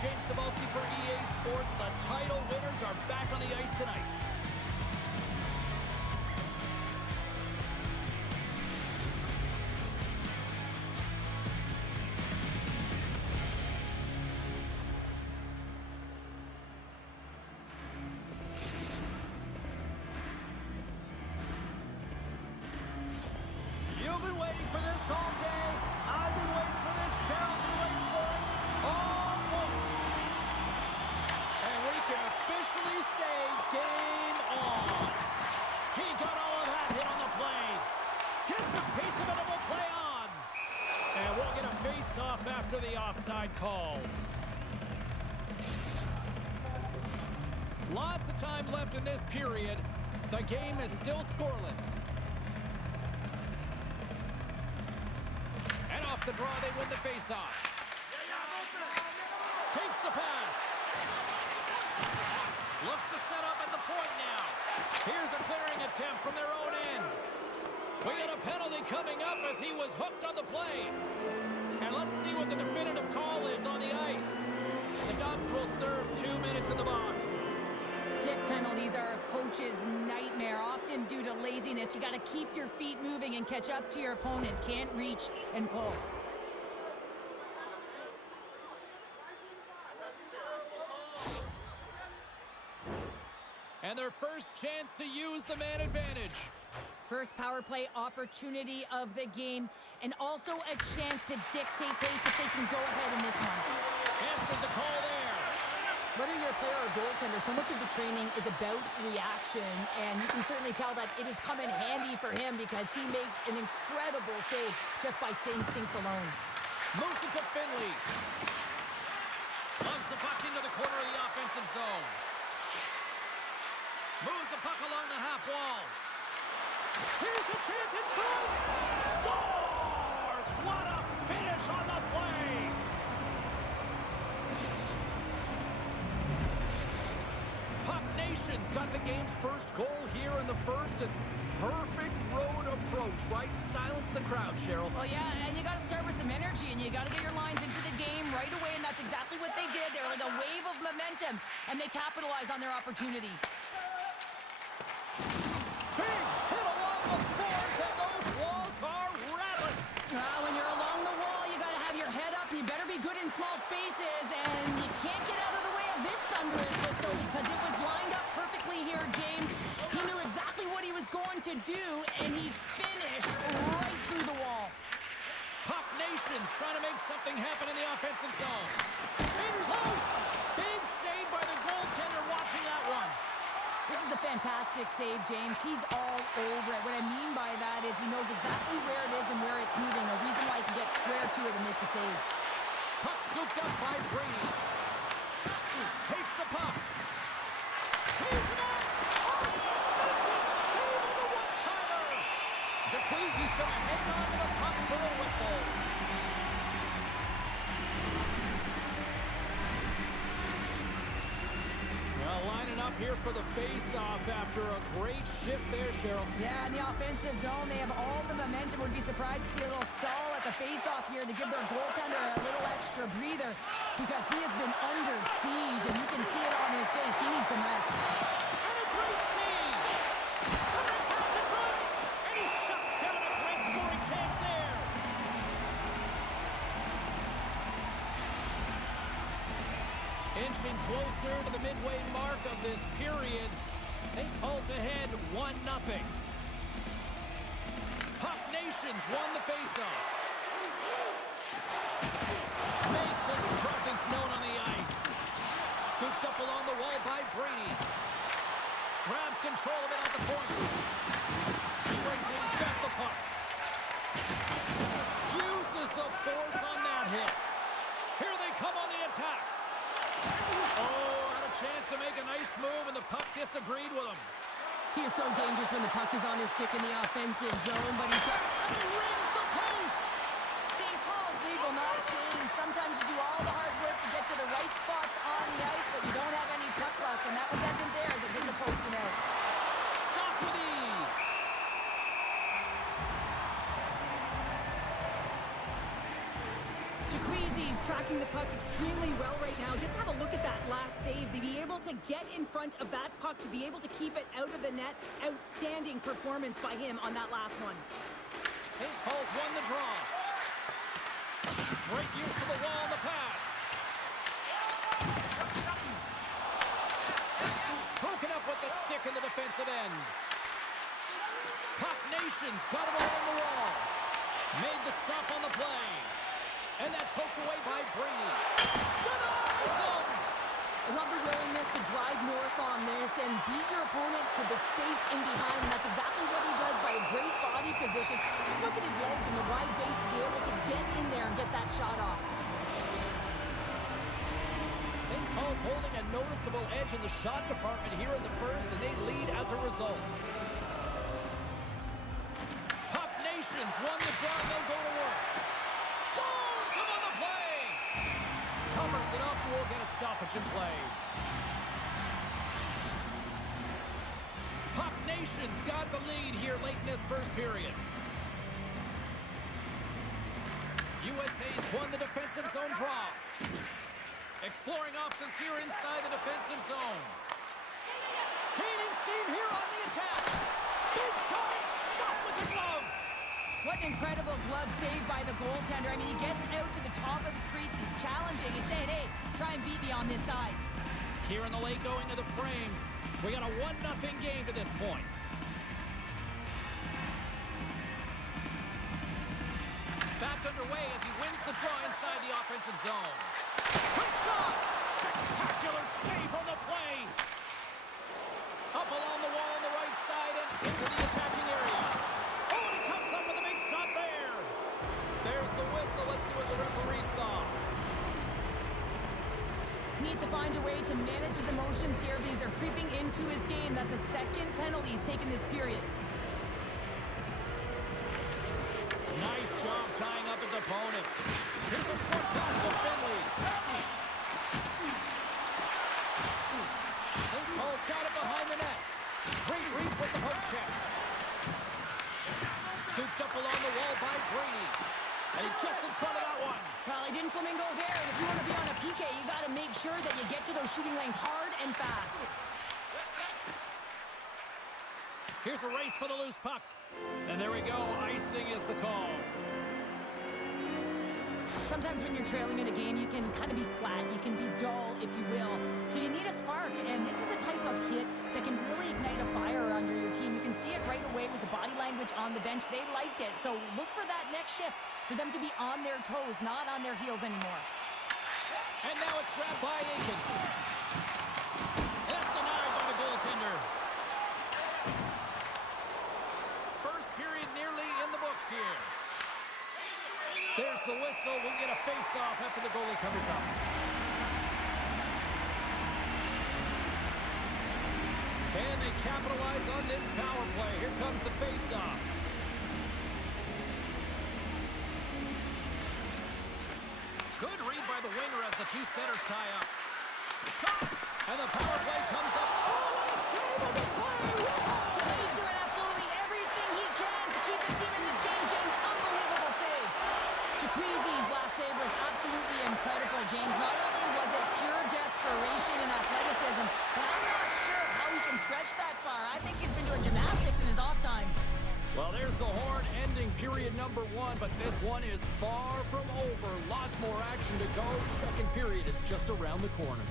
James Cebulski for EA Sports. The title winners are back on the ice tonight. You've been waiting for this all day. I've been waiting for this. Cheryl's been waiting for it all morning. And we can officially say game on. He got all of that hit on the play. Gets a piece of it and we'll play on. And we'll get a face-off after the offside call. Lots of time left in this period. The game is still scoreless. And off the draw, they win the faceoff. Takes the pass. Looks to set up at the point now. Here's a clearing attempt from their own end. We got a penalty coming up as he was hooked on the play. And let's see what the definitive call is on the ice. The Ducks will serve 2 minutes in the box. Stick penalties are a coach's nightmare, often due to laziness. You got to keep your feet moving and catch up to your opponent. Can't reach and pull. And their first chance to use the man advantage. First power play opportunity of the game, and also a chance to dictate pace if they can go ahead in this one. Answered the call there. Whether you're a player or a goaltender, so much of the training is about reaction, and you can certainly tell that it has come in handy for him because he makes an incredible save just by instincts alone. Moves it to Finley. Lugs the puck into the corner of the offensive zone. Moves the puck along the half wall. Here's a chance in front. Scores! What a finish on the play! Puck Nation's got the game's first goal here in the first, and perfect road approach, right? Silence the crowd, Cheryl. Well, yeah, and you got to start with some energy, and you got to get your lines into the game right away, and that's exactly what they did. They were like a wave of momentum, and they capitalized on their opportunity. Big hit along the boards, and those walls are rattling. When you're along the wall, you got to have your head up, and you better be good in small spaces, and you can't get out of the way of this thunderous hit, though, because it was lined up perfectly here, James. He knew exactly what he was going to do, and he finished right through the wall. Puck Nation's trying to make something happen in the offensive zone. In close! Big save by the goaltender watching that one. This is a fantastic save, James. He's all over it. What I mean by that is he knows exactly where it is and where it's moving. A reason why he can get square to it and make the save. Puck scooped up by Brady. Takes the puck. He's it up. Oh, tremendous save on the one-timer. Jacquezi's going to hang on to the puck for a whistle. Well, lining up here for the face-off after a great shift there, Cheryl. Yeah, in the offensive zone, they have all the momentum. Would be surprised to see a little stall at the face-off here to give their goaltender a little extra breather because he has been under siege, and you can see it on his face. He needs some rest. And a great siege! Centering pass in front, and he shuts down a great scoring chance there. Inching closer to the midway mark of this period. St. Paul's ahead 1-0. Puck Nation's won the faceoff. Makes his presence known on the ice. Scooped up along the wall by Brady. Grabs control of it at the point. He's got the puck. Uses the force on that hit. Here they come on the attack. Oh, had a chance to make a nice move, and the puck disagreed with him. He is so dangerous when the puck is on his stick in the offensive zone, but he's... And he rings the post! St. Paul's lead will not change. Sometimes you do all the hard work to get to the right spots on the ice, but you don't have any puck luck, and that was evident there as it hit the post and out. Stop with ease! Jacquees Breezy's tracking the puck extremely well right now. Just have a look at that last save. To be able to get in front of that puck, to be able to keep it out of the net. Outstanding performance by him on that last one. St. Paul's won the draw. Great use of the wall on the pass. Broken up with the stick in the defensive end. Puck Nations got it along the wall. Made the stop on the play. And that's poked away by Brady. Denies him! I love the willingness to drive north on this and beat your opponent to the space in behind. And that's exactly what he does by a great body position. Just look at his legs and the wide base to be able to get in there and get that shot off. St. Paul's holding a noticeable edge in the shot department here in the first, and they lead as a result. Puck Nations won the draw, they'll go to work. Stones him on the play! Covers it up, we'll get a stoppage in play. Puck Nations got the lead here late in this first period. USA's won the defensive zone draw. Exploring options here inside the defensive zone. Gaining steam here on the attack. Big time stop with the glove. What an incredible glove save by the goaltender. I mean, he gets out to the top of his crease. He's challenging. He's saying, hey, try and beat me on this side. Here in the late going of the frame, we got a 1-0 game to this point. Back underway as he wins the draw inside the offensive zone. Quick shot! Spectacular save on the play! Up along the wall on the right side and into the attacking area. Oh, and he comes up with a big stop there! There's the whistle. Let's see what the referee saw. He needs to find a way to manage his emotions here because they're creeping into his game. That's a second penalty he's taken this period. Nice job tying up his opponent. Here's a short pass to Finley. St. Paul's got it behind the net. Great reach with the poke check. Scooped up along the wall by Brady. And he gets in front of that one. Well, he didn't flamingo there. And if you want to be on a PK, you got to make sure that you get to those shooting lanes hard and fast. Here's a race for the loose puck. And there we go. Icing is the call. Sometimes when you're trailing in a game, you can kind of be flat. You can be dull, if you will. So you need a spark. And this is a type of hit that can really ignite a fire under your team. You can see it right away with the body language on the bench. They liked it. So look for that next shift for them to be on their toes, not on their heels anymore. And now it's grabbed by Aiken. That's denied by the goaltender. First period nearly in the books here. There's the whistle. We'll get a face-off after the goalie covers up. Can they capitalize on this power play? Here comes the face-off. Good read by the winger as the two centers tie up. And the power play comes up. Oh, what a save of the play! Whoa! He's doing absolutely everything he can to keep his team in this game, James. Unbelievable save. Jaquezi's last save was absolutely incredible, James. Not only was it pure desperation and athleticism, but I'm not sure how he can stretch that far. I think he's been doing gymnastics in his off time. Well, there's the horn ending period number 1, but this one is far from over. Lots more action to go. Second period is just around the corner.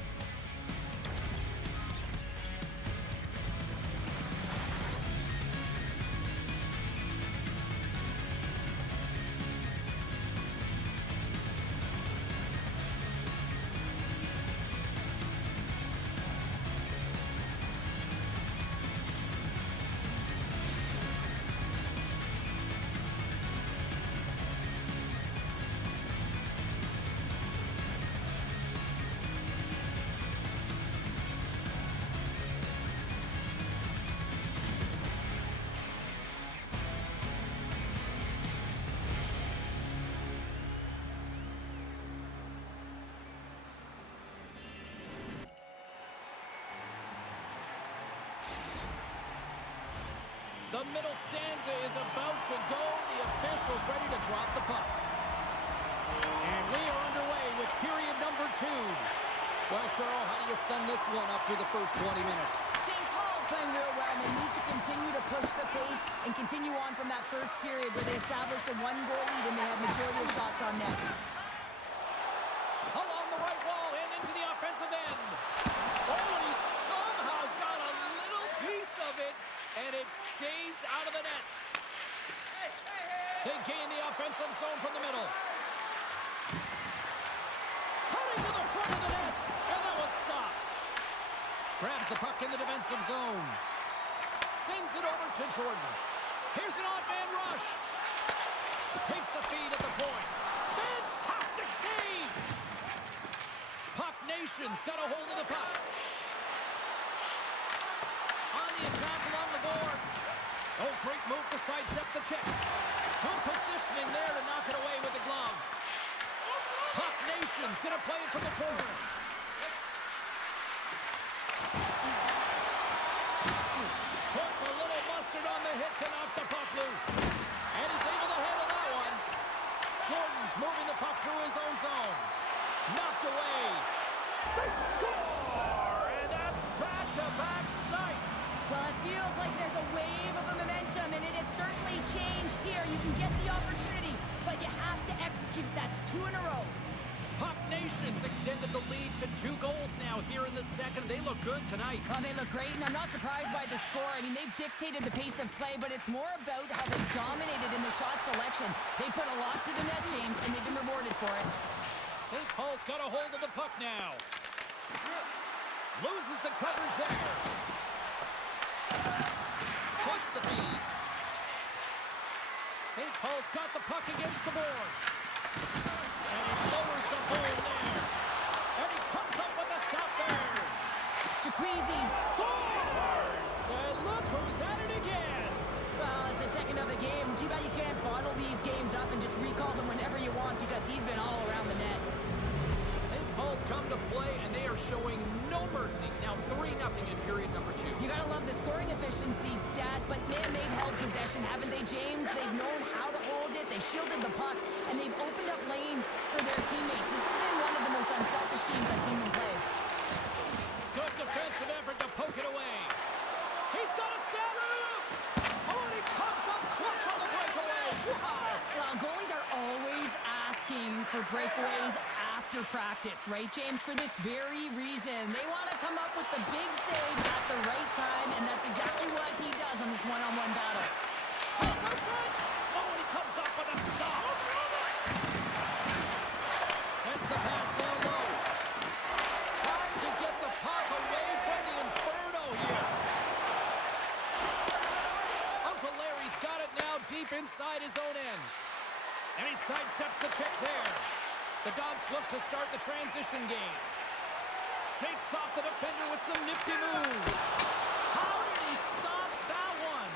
The middle stanza is about to go. The officials ready to drop the puck. And we are underway through the first 20 minutes. St. Paul's playing real well, and they need to continue to push the pace and continue on from that first period where they established a one-goal lead and they had majority of shots on net. Along the right wall and into the offensive end. Oh, and he somehow got a little piece of it, and it stays out of the net. They gain the offensive zone from the middle. Cutting to the front of the net, and that one's stopped. Grabs the puck in the defensive zone. Sends it over to Jordan. Here's an odd man rush. Takes the feed at the point. Fantastic save! Puck Nation's got a hold of the puck. On the attack along the boards. Oh, great move to sidestep the check. Good positioning there to knock it away with the glove. Puck Nation's going to play it from the corner. Puts a little mustard on the hit to knock the puck loose. And he's able to handle that one. Jordan's moving the puck through his own zone. Knocked away. They score! And that's back-to-back snipes. Well, it feels like there's a wave of momentum, and it has certainly changed here. You can get the opportunity, but you have to execute. That's 2 in a row. Puck Nation's extended the lead to 2 goals now here in the second. They look good tonight. Oh, they look great, and I'm not surprised by the score. I mean, they've dictated the pace of play, but it's more about how they've dominated in the shot selection. They put a lot to the net, James, and they've been rewarded for it. St. Paul's got a hold of the puck now. Loses the coverage there. Takes the feed. St. Paul's got the puck against the boards. And he lowers the ball there. And he comes up with a stop there. Jacquees Scores! And look who's at it again. well, it's the second of the game. Too bad you can't bottle these games up and just recall them whenever you want because he's been all around the net. St. Paul's come to play, and they are showing no mercy. Now 3-0 in period number 2. You gotta love the scoring efficiency stat, but man, they've held possession, haven't they, James? They've known how to hold it, they shielded the puck, and they've opened up lanes for their teammates. This has been one of the most unselfish games I've seen them play. Good defensive effort to poke it away. He's got a stab. Oh, and he comes up clutch on the breakaway. Wow. Well, goalies are always asking for breakaways after practice, right, James? For this very reason. They want to come up with the big save at the right time, and that's exactly what he does on this one-on-one battle. Pass out front. Oh, and he comes up with a stop. Sends the pass down low. Trying to get the puck away from the Inferno here. Uncle Larry's got it now deep inside his own end. And he sidesteps the kick there. The Dogs look to start the transition game. Shakes off the defender with some nifty moves. How did he stop that one?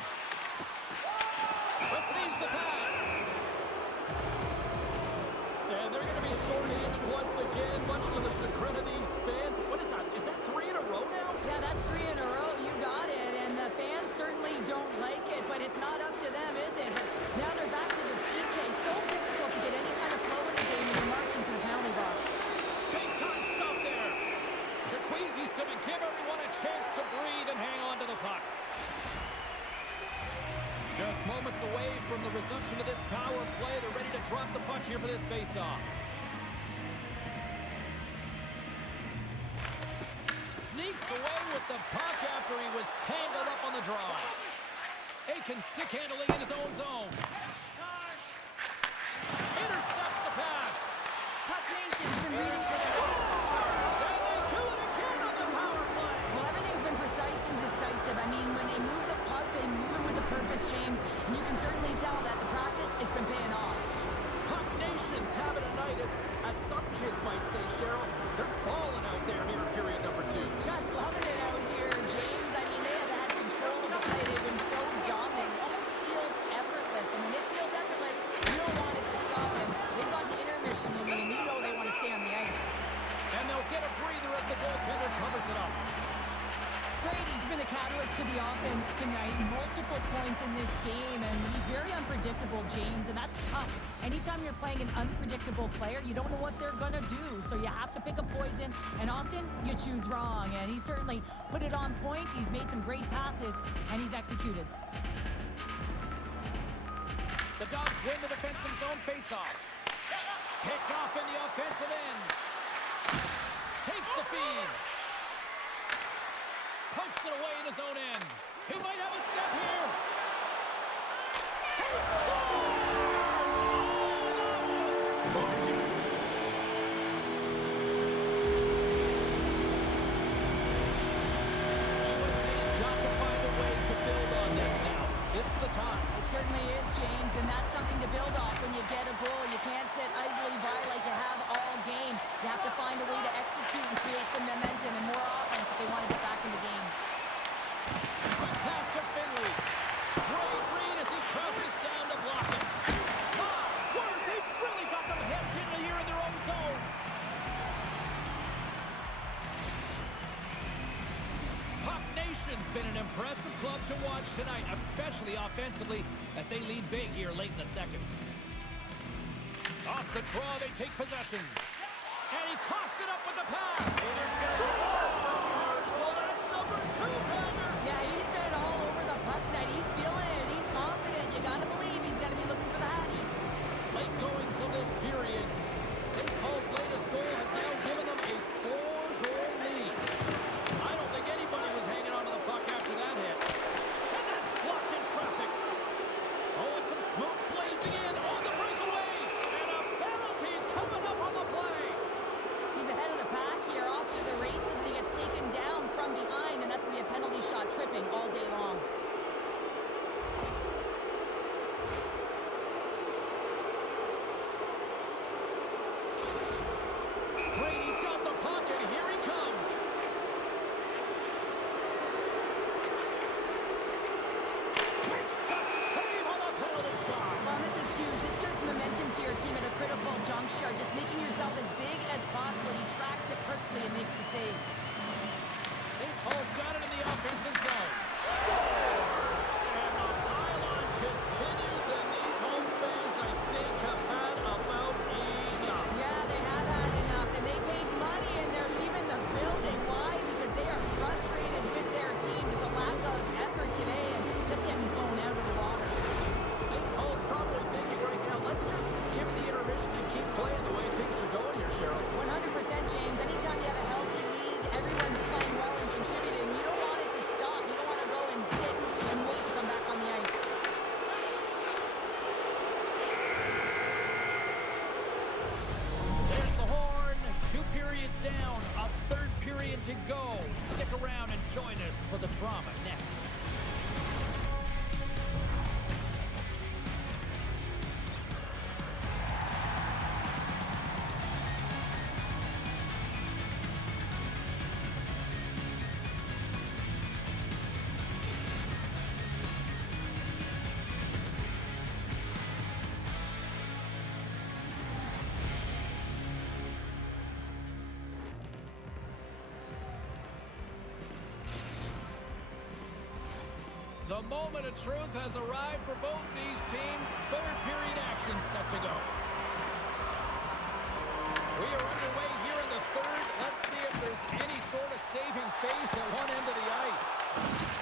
Receives the pass. And they're going to be short-handed once again, much to the chagrin of these fans. What is that? Is that 3 in a row now? Yeah, that's 3 in a row. You got it. And the fans certainly don't like it, but it's not up to them, is it? But now they're back to the PK. So difficult to get any kind of flow in the game when you're marching to the penalty box. Big-time stuff there. Jacquees going to give everyone a chance to breathe and hang on to the puck. Just moments away from the resumption of this power play. They're ready to drop the puck here for this face-off. Sneaks away with the puck after he was tangled up on the draw. Aiken stick handling in his own zone. Intercepts the pass. Puck Nation's been reading for their... And they do it again on the power play. Well, everything's been precise and decisive. I mean, when they move the puck, they move it with a purpose, James. And you can certainly tell that the practice, it's been paying off. Puck Nation's having a night, as some kids might say, Cheryl. They're balling out there here in period number 2. Just loving it out here, James. I mean, they have had control of the play. They've been so dominant. It almost feels effortless. And when it feels effortless, you don't want it to stop. And they've got the intermission moving, and you know they want to stay on the ice. And they'll get a breather as the goaltender covers it up. Brady's been a catalyst to the offense tonight. Multiple points in this game, and he's very unpredictable, James, and that's tough. Anytime you're playing an unpredictable player, you don't know what they're going to do. so you have to pick a poison, and often you choose wrong. And he certainly put it on point. He's made some great passes, and he's executed. The Dogs win the defensive zone faceoff. Picked off in the offensive end. Takes the feed. Pokes it away in his own end. He might have a step here. He scores! Oh, that was gorgeous. USA's got to find a way to build on this now. This is the time. It certainly is, James, and that's something to build off when you get a goal. You can't sit idly by like you have all game. You have to find a way to execute and create some momentum and more offense if they want to get back in the game. Quick pass to Finley. Great read as he crouches down to block it. My word, they really got them hemmed in here in their own zone. Puck Nation's been an impressive club to watch tonight, especially offensively, as they lead big here late in the second. Off the draw, they take possession. And he coughs it up with the pass. Scores! Well, that's number 2, Pounder. Yeah, he's been all over the puck tonight. He's feeling it. He's confident. You got to believe he's got to be looking for the hattie. Late goings of this period. St. Paul's latest goal has now given them a 4-goal lead. I don't think anybody was hanging on to the puck after that hit. And that's blocked in traffic. Oh, and some smoke blazing in on the breakaway. And a penalty's coming up on the play. He's ahead of the pack here, off to the races, and he gets taken down from behind, and that's going to be a penalty shot, tripping all day long. Brady's got the puck, and here he comes. Makes the save on the penalty shot. Well, this is huge. This gives momentum to your team at a critical juncture. Just making yourself as big as possible. He tracks it perfectly and makes the save. St. Paul's got it in the offensive zone. Scores! And the pylon continues, and these home fans, I think, have had about enough. Yeah, they have had enough, and they paid money, and they're leaving the building. Why? Because they are frustrated with their team. Just a lack of effort today and just getting blown out of the water. St. Paul's probably thinking right now, let's just skip the intermission and keep playing the way things are going here, Cheryl. 100%, James. Anytime you have a healthy league, everyone's playing well and contributing. You don't want it to stop. You don't want to go and sit and wait to come back on the ice. There's the horn. 2 periods down. A 3rd period to go. Stick around and join us for the drama next. The moment of truth has arrived for both these teams. 3rd period action set to go. We are underway here in the 3rd. Let's see if there's any sort of saving face at one end of the ice.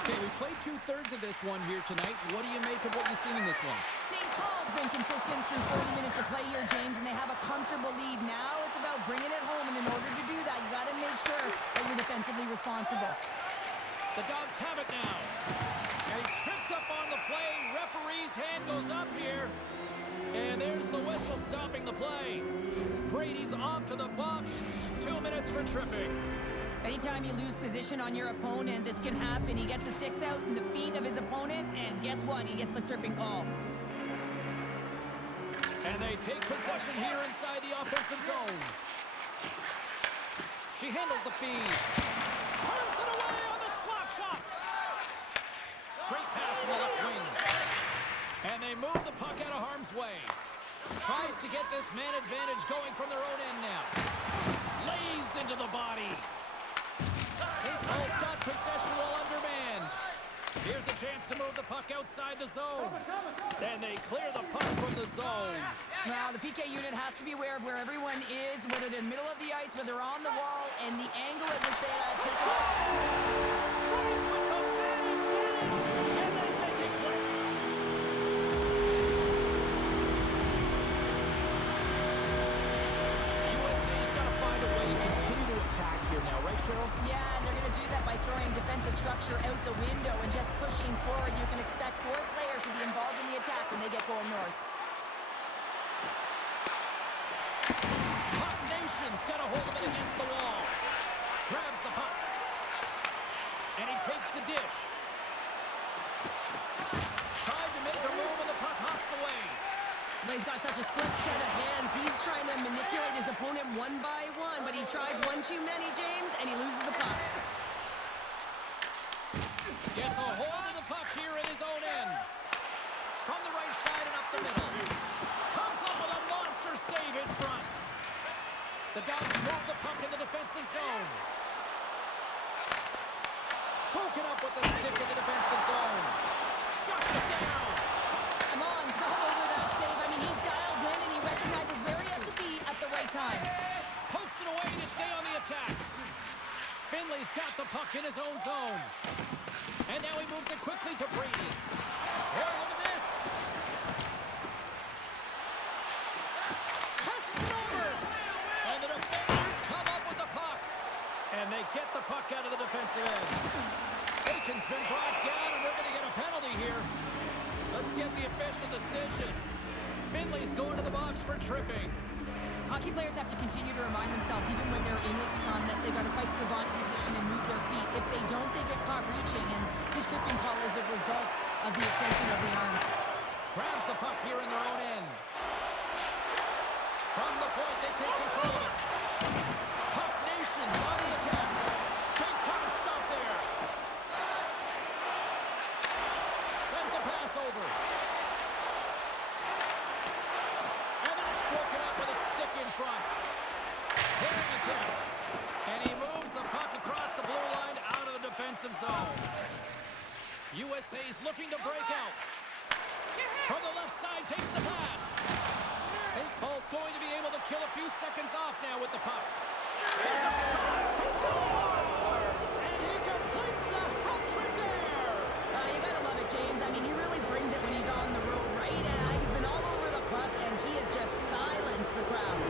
Okay, we played 2/3 of this one here tonight. What do you make of what you've seen in this one? St. Paul's been consistent through 40 minutes of play here, James, and they have a comfortable lead. Now it's about bringing it home, and in order to do that, you got to make sure that you're defensively responsible. The Dogs have it now. And he's tripped up on the play. Referee's hand goes up here. And there's the whistle stopping the play. Brady's off to the box. 2 minutes for tripping. Anytime you lose position on your opponent, this can happen. He gets the sticks out in the feet of his opponent, and guess what? He gets the tripping call. And they take possession here inside the offensive zone. She handles the feed. Turns it away on the slap shot. Great pass from the left wing. And they move the puck out of harm's way. Tries to get this man advantage going from their own end now. Lays into the body. St. Paul's got possession while undermanned. Here's a chance to move the puck outside the zone. And they clear the puck from the zone. Now, the PK unit has to be aware of where everyone is, whether they're in the middle of the ice, whether they're on the wall, and the angle at which they anticipate. With the man advantage, and they make it click. USA's got to find a way to continue to attack here now, right, Cheryl? Yeah, and they're going to do that by throwing defensive structure out the window and just pushing forward. You can expect 4 players to be involved in the attack when they get going north. Puck Nation's got a hold of it against the wall. Grabs the puck. And he takes the dish. Tried to make a move and the puck hops away. But he's got such a slick set of hands. He's trying to manipulate his opponent one by one, but he tries one too many, James, and he loses the puck. Gets a hold of the puck here in his own end. From the right side and up the middle. Comes up with a monster save in front. The Dogs move the puck in the defensive zone. Poking up with the stick in the defensive zone. Shuts it down. Come on, it's all over that save. I mean, he's dialed in and he recognizes where he has to be at the right time. Pokes it away to stay on the attack. Finley's got the puck in his own zone. And now he moves it quickly to Brady. Oh, look at this. Passes it over. And the defenders come up with the puck. And they get the puck out of the defensive end. Aiken's been brought down, and we're going to get a penalty here. Let's get the official decision. Finley's going to the box for tripping. Hockey players have to continue to remind themselves, even when they're in the scrum, that they've got to fight for body position and move their feet. If they don't, they get caught reaching, and this tripping call is a result of the extension of the arms. Grabs the puck here in their own end. From the point, they take control of it. Puck Nation's on the attack. Big time stop there. Sends a pass over. And then it's broken up with a stick in front. Clearing attempt. And he moves the puck across the blue line out of the defensive zone. USA's looking to break out. From the left side, takes the pass. St. Paul's going to be able to kill a few seconds off now with the puck. There's a shot. He scores! And he completes the hat trick there. You gotta love it, James. I mean, he really brings it when he's on the road, right? And he's been all over the puck, and he has just silenced the crowd.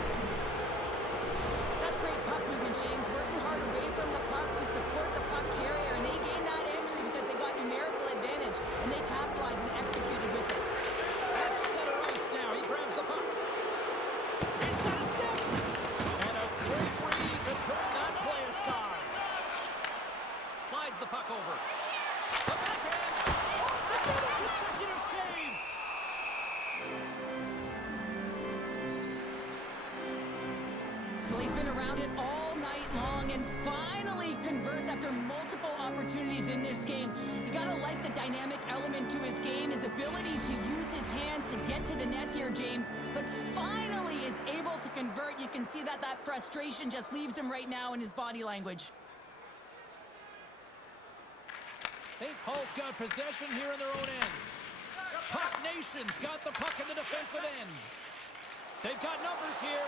That's great puck movement, James. Working hard away from the puck to support the puck carrier, and they gain that entry because they got numerical advantage, and they capitalized and executed with it. That's center ice now. He grabs the puck. He's got a step. And a great read to turn that play aside. Slides the puck over. The backhand. Oh, it's another consecutive save. Well, he's been around it all night long and finally converts after multiple opportunities in this game. You gotta like the dynamic element to his game, his ability to use his hands to get to the net here, James, but finally is able to convert. You can see that frustration just leaves him right now in his body language. St. Paul's got possession here in their own end. Puck Nation's got the puck in the defensive end. They've got numbers here.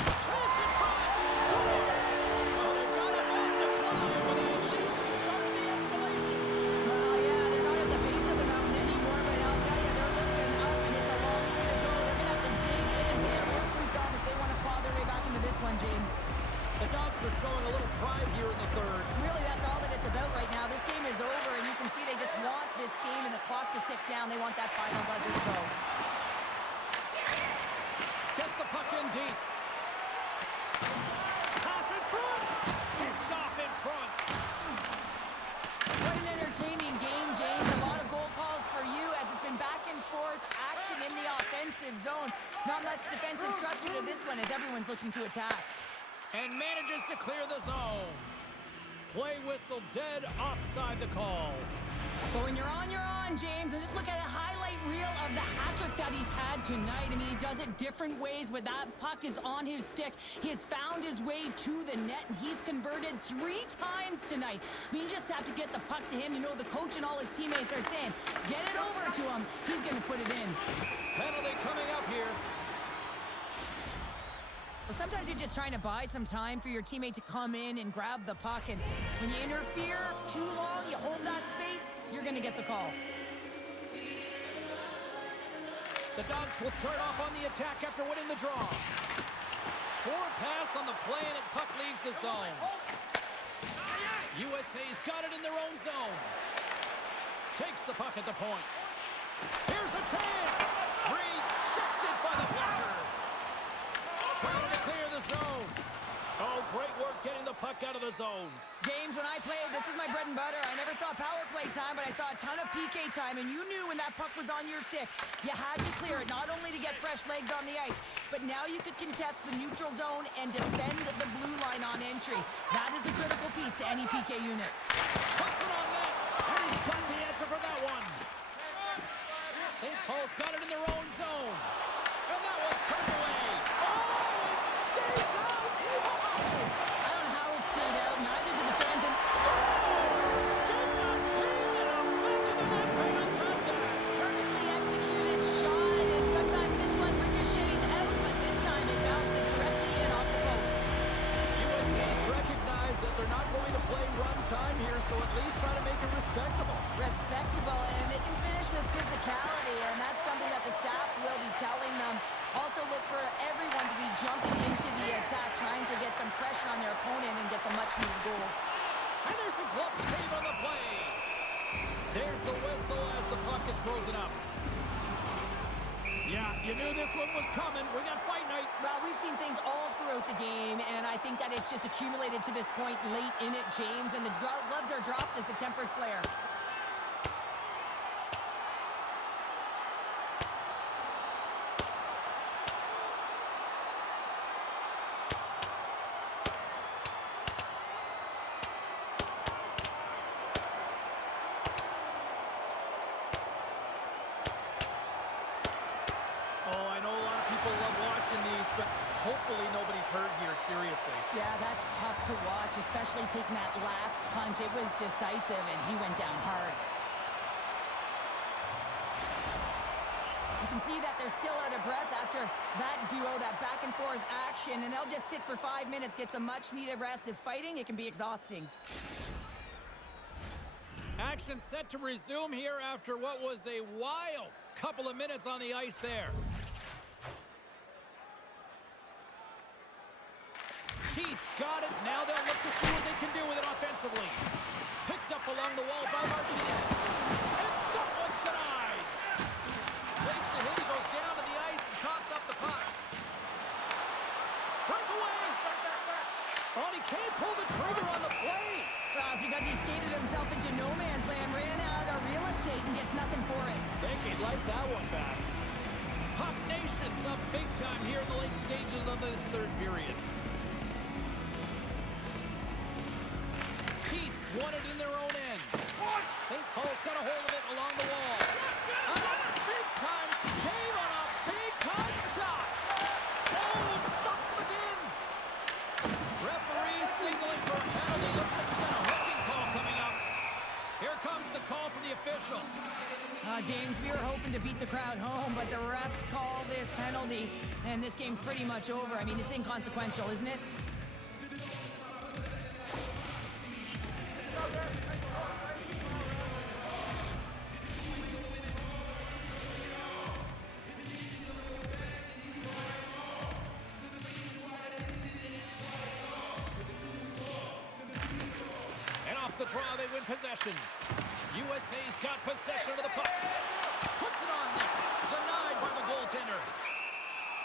Chance in front. Scores! Oh, they've got a mountain to climb, but they at least started the escalation. Well, yeah, they're not at the base of the mountain anymore, but I'll tell you, they're looking up, and it's a long way to go. They're going to have to dig in, put their work boots on if they want to claw their way back into this one, James. The Dogs are showing a little pride here in the third. Really, that's all that it's about right now. This game is over, and you can see they just want this game and the clock to tick down. They want that final buzzer to go. Gets the puck in deep. Pass in front. Picked off in front. What an entertaining game, James. A lot of goal calls for you as it's been back and forth action in the offensive zones. Not much defensive structure to this one as everyone's looking to attack. And manages to clear the zone. Play whistle dead, offside the call. But when you're on, James. And just look at a highlight reel of the hat-trick that he's had tonight. I mean, he does it different ways. When that puck is on his stick, he has found his way to the net, and he's converted 3 times tonight. I mean, you just have to get the puck to him. You know, the coach and all his teammates are saying, get it over to him. He's going to put it in. Penalty coming up here. Well, sometimes you're just trying to buy some time for your teammate to come in and grab the puck, and when you interfere too long, you hold that space, you're going to get the call. The Dogs will start off on the attack after winning the draw. Forward pass on the play, and puck leaves the zone. USA's got it in their own zone. Takes the puck at the point. Here's a chance. Rejected by the blocker. Trying to clear the zone. Oh, great work getting the puck out of the zone. James, when I played, this is my bread and butter. I never saw power play time, but I saw a ton of PK time, and you knew when that puck was on your stick, you had to clear it, not only to get fresh legs on the ice, but now you could contest the neutral zone and defend the blue line on entry. That is the critical piece to any PK unit. Puts it on net. And he's got the answer for that one. St. Paul's got it in their own zone. And that one's turned away. Oh, it stays out. Whoa. I don't know how it stayed out, neither did the fans, and Scores! Gets a ping and a back of the net bounce at that. perfectly executed shot, and sometimes this one ricochets out, but this time it bounces directly in off the post. USA's recognize that they're not going to play run time here, so at least try to make it respectable. Respectable, and they can finish with physicality, and that's something that the staff will be telling them. Also look for everyone to be jumping into the attack, trying to get some pressure on their opponent and get some much-needed goals. And there's a glove save on the play. There's the whistle as the puck is frozen up. Yeah, you knew this one was coming. We got fight night. Well, we've seen things all throughout the game, and I think that it's just accumulated to this point late in it, James, and the gloves are dropped as the tempers flare. Oh, I know a lot of people love watching these, but hopefully nobody's hurt here, seriously. Yeah, that's tough to watch, especially taking that last punch. It was decisive, and he went down hard. You can see that they're still out of breath after that duo, that back-and-forth action, and they'll just sit for 5 minutes, get some much-needed rest. As fighting, it can be exhausting. Action set to resume here after what was a wild couple of minutes on the ice there. Keith's got it. Now they'll look to see what they can do with it offensively. Picked up along the wall by Martinez. And that one's denied. Takes a hit. He goes down to the ice and coughs up the puck. Breakaway. Oh, he can't pull the trigger on the play. Well, it's because he skated himself into no man's land, ran out of real estate, and gets nothing for it. Think he'd like that one back. Puck Nation's up big time here in the late stages of this third period. Keith's won it in their own end. St. Paul's got a hold of it along the wall. A big-time save on a big-time shot. Oh, it stops him again. Referee signaling for a penalty. Looks like we got a hooking call coming up. Here comes the call from the officials. James, we were hoping to beat the crowd home, but the refs call this penalty, and this game's pretty much over. I mean, it's inconsequential, isn't it? And off the draw, they win possession. USA's got possession of the puck. Puts it on net. Denied by the goaltender.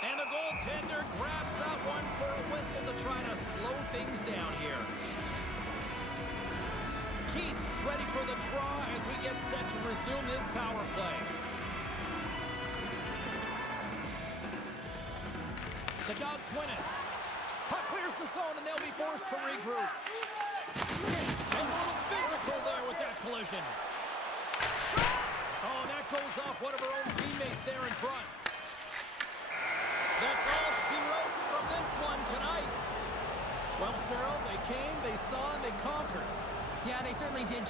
And the goaltender grabs that one for a whistle to try to slow things down here. Keith's ready for the draw as we get set to resume this power play. The Dogs win it. Puck clears the zone and they'll be forced to regroup. And a little physical there with that collision. Oh, that goes off one of her own teammates there in front. That's all she wrote from this one tonight. Well, Cheryl, they came, they saw, and they conquered. Yeah, they certainly did.